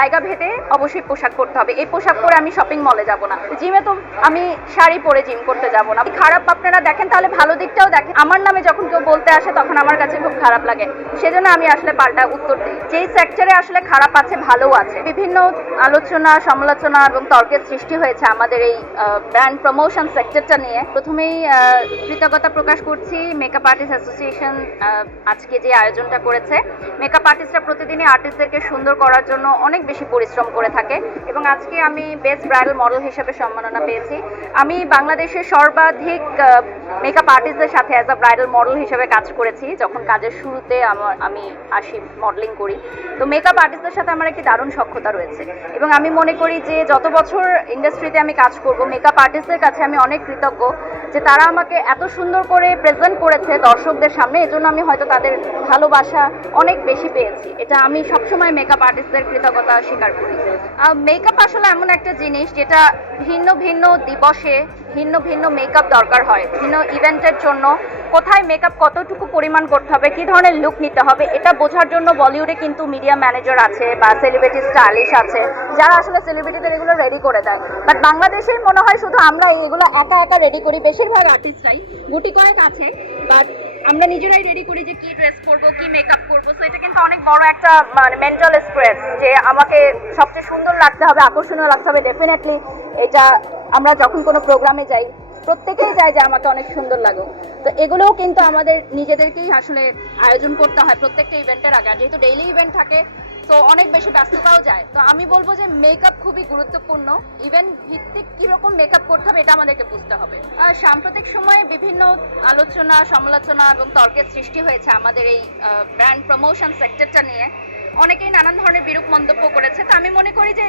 জায়গা ভেদে অবশ্যই পোশাক পরতে হবে। এই পোশাক পরে আমি শপিং মলে যাব না। জিমে তো আমি শাড়ি পরে জিম করতে যাব না। খারাপ আপনারা দেখেন, তাহলে ভালো দিকটাও দেখেন। আমার নামে যখন কেউ বলতে আসে, তখন আমার কাছে খুব খারাপ লাগে। সেজন্য আমি আসলে পাল্টা উত্তর দিই। যেই সেক্টরে আসলে খারাপ আছে, ভালোও আছে। বিভিন্ন আলোচনা, সমালোচনা এবং তর্কের সৃষ্টি হয়েছে আমাদের এই ব্র্যান্ড প্রমোশন সেক্টরটা নিয়ে। প্রথমেই কৃতজ্ঞতা প্রকাশ করছি মেকআপ আর্টিস্ট অ্যাসোসিয়েশন আজকে যে আয়োজনটা করেছে। মেকআপ আর্টিস্টরা প্রতিদিনই আর্টিস্টদেরকে সুন্দর করার জন্য অনেক বেশি পরিশ্রম করে থাকে এবং আজকে আমি বেস্ট ব্রাইডাল মডেল হিসেবে সম্মাননা পেয়েছি। আমি বাংলাদেশের সর্বাধিক মেকআপ আর্টিস্টদের সাথে অ্যাজ আ ব্রাইডাল মডেল হিসেবে কাজ করেছি। যখন কাজের শুরুতে আমার, আমি আসি মডেলিং করি। তো মেকআপ আর্টিস্টদের সাথে আমার একটি দারুণ সক্ষতা রয়েছে। এবং আমি মনে করি যে যত বছর ইন্ডাস্ট্রিতে আমি কাজ করব মেকআপ আর্টিস্টদের কাছে আমি অনেক কৃতজ্ঞ যে তারা আমাকে এত সুন্দর করে প্রেজেন্ট করেছে দর্শকদের সামনে। এজন্য আমি হয়তো তাদের ভালোবাসা অনেক বেশি পেয়েছি। এটা আমি সবসময় মেকআপ আর্টিস্টদের কৃতজ্ঞতা স্বীকার করি। মেকআপ আসলে এমন একটা জিনিস যেটা ভিন্ন ভিন্ন দিবসে ভিন্ন ভিন্ন মেকআপ দরকার হয়, ভিন্ন ইভেন্টের জন্য। কোথায় মেকআপ কতটুকু পরিমাণ করতে হবে, কি ধরনের লুক নিতে হবে, এটা বোঝার জন্য বলিউডে কিন্তু মিডিয়া ম্যানেজার আছে বা সেলিব্রিটি স্টাইলিশ আছে, যারা আসলে সেলিব্রিটিদের এগুলো রেডি করে দেয়। বাট বাংলাদেশেই মনে হয় শুধু আমরা এগুলো একা একা রেডি করি, বেশিরভাগ আর্টিস্টরাই গুটি কয়েক আছে বাট আমরা নিজেরাই রেডি করি যে কি ড্রেস করব কি মেকআপ করব সো এটা কিন্তু অনেক বড় একটা মানে মেন্টাল স্ট্রেস যে আমাকে সবচেয়ে সুন্দর লাগতে হবে, আকর্ষণীয় লাগতে হবে ডেফিনেটলি এটা আমরা যখন কোনো প্রোগ্রামে যাই প্রত্যেকেই চায় যে আমাকে অনেক সুন্দর লাগুক। তো এগুলোও কিন্তু আমাদের নিজেদেরকেই আসলে আয়োজন করতে হয় প্রত্যেকটা ইভেন্টের আগে। যেহেতু ডেইলি ইভেন্ট থাকে, তো অনেক বেশি ব্যস্ততাও যায়। তো আমি বলব যে মেকআপ খুবই গুরুত্বপূর্ণ। ইভেন্ট ভিত্তিক কীরকম মেকআপ করতে হবে, এটা আমাদেরকে বুঝতে হবে। আর সাম্প্রতিক সময়ে বিভিন্ন আলোচনা, সমালোচনা এবং তর্কের সৃষ্টি হয়েছে আমাদের এই ব্র্যান্ড প্রমোশন সেক্টরটা নিয়ে। অনেকেই নানান ধরনের বিরূপ মন্তব্য করেছে। তো আমি মনে করি যে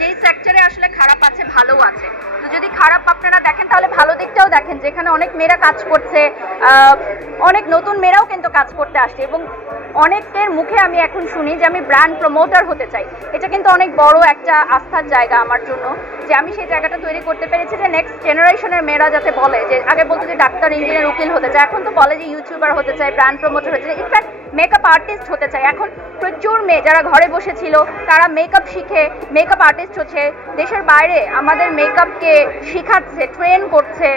যেই সেক্টরে আসলে খারাপ আছে ভালো আছে। তো যদি খারাপ আপনারা দেখেন, তাহলে ভালো দিকটাও দেখেন, যেখানে অনেক মেয়েরা কাজ করছে অনেক নতুন মেয়েরাও কিন্তু কাজ করতে আসছে। এবং অনেকের মুখে আমি এখন শুনি যে আমি ব্র্যান্ড প্রমোটার হতে চাই। এটা কিন্তু অনেক বড় একটা আস্থার জায়গা আমার জন্য, যে আমি সেই জায়গাটা তৈরি করতে পেরেছি যে নেক্সট জেনারেশনের মেয়েরা যাতে বলে যে, আগে বলতো যে ডাক্তার ইঞ্জিনিয়ার উকিল হতে চায়, এখন তো বলে যে ইউটিউবার হতে চায় ব্র্যান্ড প্রমোটার হতে চায়। ইনফ্যাক্ট মেকআপ আর্টিস্ট হতে চায়। এখন প্রচুর মেয়ে যারা ঘরে বসেছিল তারা মেকআপ শিখে মেকআপ আর্টিস্ট হচ্ছে দেশের বাইরে আমাদের মেকআপকে শেখাচ্ছে ট্রেন করছে।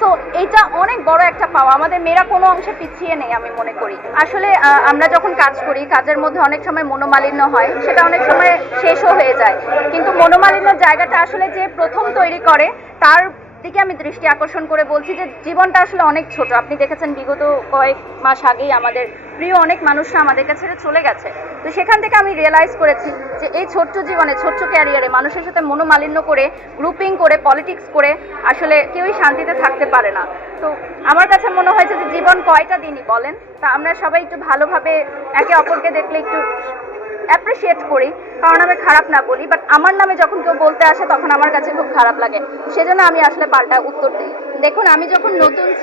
তো এটা অনেক বড় একটা পাওয়া। আমাদের মেয়েরা কোনো অংশে পিছিয়ে নেই আমি মনে করি। আসলে আমরা যখন কাজ করি, কাজের মধ্যে অনেক সময় মনোমালিন্য হয়। সেটা অনেক সময় শেষও হয়ে যায়। কিন্তু মনোমালিন্য জায়গাটা আসলে যে প্রথম তৈরি করে, তার দিকে আমি দৃষ্টি আকর্ষণ করে বলছি যে জীবনটা আসলে অনেক ছোট। আপনি দেখেছেন বিগত কয়েক মাস আগেই আমাদের প্রিয় অনেক মানুষরা আমাদের কাছে চলে গেছে। তো সেখান থেকে আমি রিয়েলাইজ করেছি যে এই ছোট্ট জীবনে, ছোট্ট ক্যারিয়ারে মানুষের সাথে মনোমালিন্য করে গ্রুপিং করে পলিটিক্স করে আসলে কেউই শান্তিতে থাকতে পারে না। তো আমার কাছে মনে হয়েছে যে জীবন কয়টা দিনই বলেন? তা আমরা সবাই একটু ভালোভাবে একে অপরকে দেখলে একটু অ্যাপ্রিসিয়েট করি। কারণ আমি খারাপ না বলি বাট আমার নামে যখন কেউ বলতে আসে, তখন আমার কাছে খুব খারাপ লাগে। সেজন্য আমি আসলে পাল্টা উত্তর দিই। দেখুন, আমি যখন নতুন ছিলাম